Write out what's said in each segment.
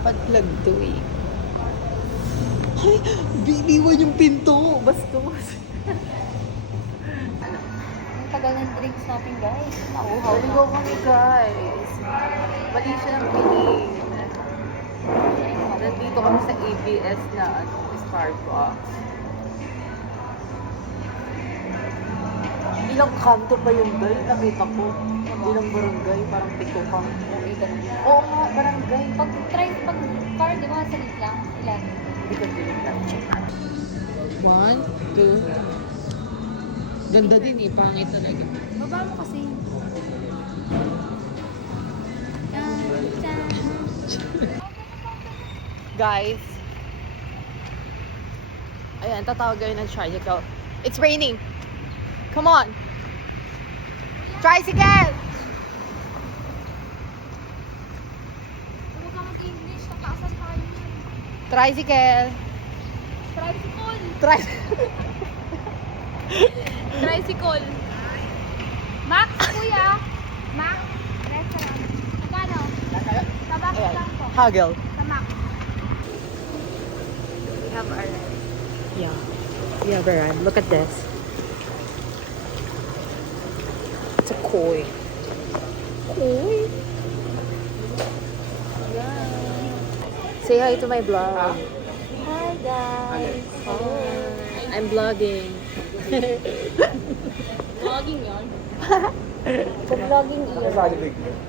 Dapat plug to eh. Ay, biniwan yung pinto. Bastos. Ang tagal ng drinks natin, guys. Nauhaw na. Naligaw kami guys. Mali siya ng pinin. Nandito kami sa ABS na Starbucks. Ilang kanto pa yung girl? Nakita ko. Ilang barangay, parang pito pa. Okay ka na. Oo nga, barangay. Pag car, di ba, salit lang? Ilan? Hindi ko lang check. 1, 2. Ganda din eh, pangit talaga. Baba mo kasi. Guys. Ayan, tatawag gawin ng tricycle. It's raining. Come on. Tricycle! Huwag ka mag-English. Tataasan tayo. Tricycle. Tricycle. Tricycle. Tricycle. Max, kuya. Max. Restaurant. Magkano? Tabak Ayan. lang po. Haggle. Sa Max. We have our Yeah. We have arrived. Look at this. It's a koi. Koi? Yeah. Say hi to my vlog. Hi, guys. Hi. I'm vlogging. Vlogging yun? Vlogging yun.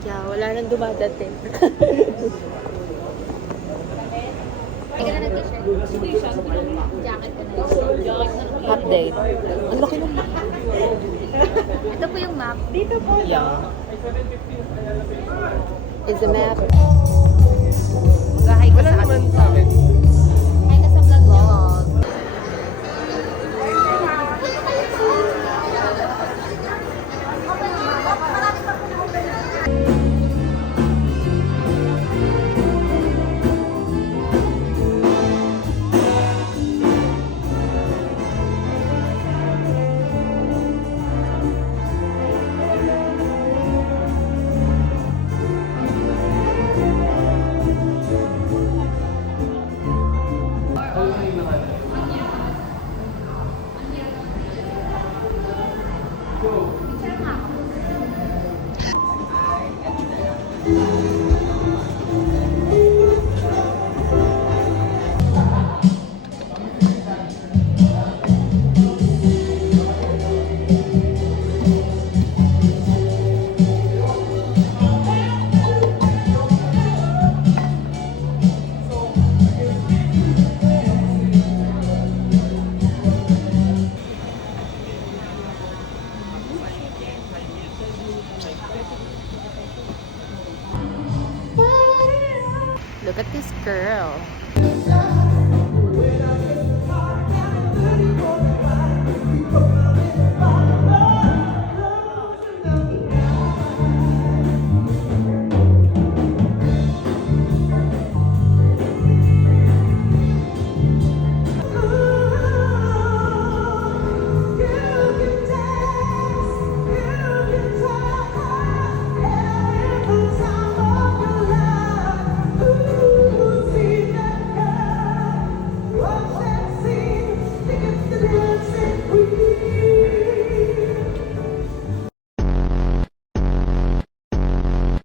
Yeah, wala nang dumadating. Hindi ka na nag-t-shirt. Jacket ka na. Update. Ang laki ng map. Ito po yung map. Dito po. Yeah. It's a map. Gahay ka sa ating vlog. Ay, nasa vlog niyo. Look at this girl.